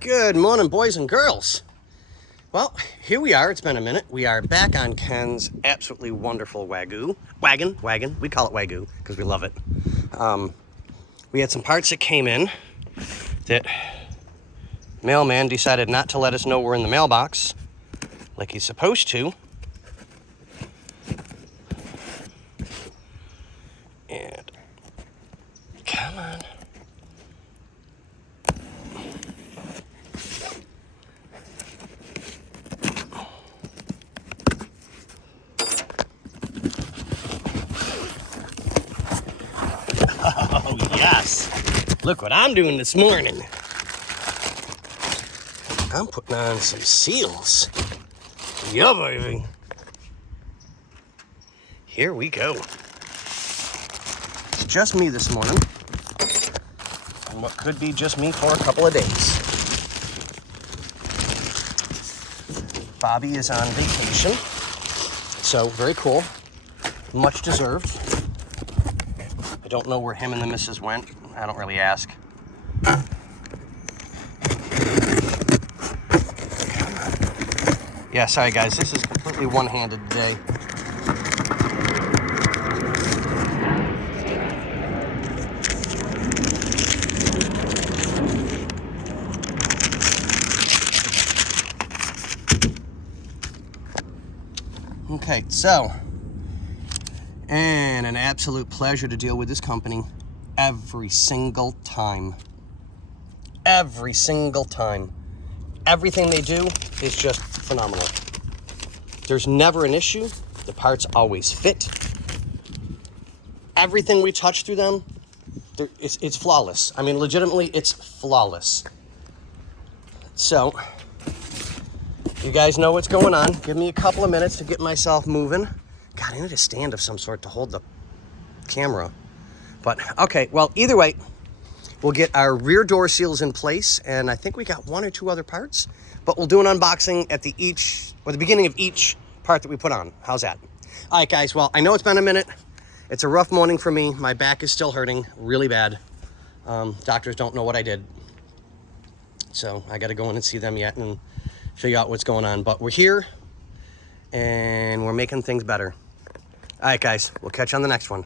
Good morning, boys and girls. Well, here we are. It's been a minute. We are back on Ken's absolutely wonderful wagon. We call it Wagyu because we love it. We had some parts that came in that mailman decided not to let us know were in the mailbox like he's supposed to. And come on. Oh, yes. Look what I'm doing this morning. I'm putting on some seals. Yeah, baby. Here we go. It's just me this morning. And what could be just me for a couple of days. Bobby is on vacation. So, very cool. Much deserved. I don't know where him and the missus went. I don't really ask. Yeah, sorry guys, this is completely one-handed today. Okay, so, and an absolute pleasure to deal with this company every single time. Every single time. Everything they do is just phenomenal. There's never an issue. The parts always fit. Everything we touch through them, it's flawless. I mean, legitimately, it's flawless. So, you guys know what's going on. Give me a couple of minutes to get myself moving. God, I need a stand of some sort to hold the camera. But, okay, well, either way, we'll get our rear door seals in place, and I think we got one or two other parts, but we'll do an unboxing at the beginning of each part that we put on. How's that? All right, guys, well, I know it's been a minute. It's a rough morning for me. My back is still hurting really bad. Doctors don't know what I did. So I got to go in and see them yet and figure out what's going on. But we're here, and we're making things better. All right, guys, we'll catch you on the next one.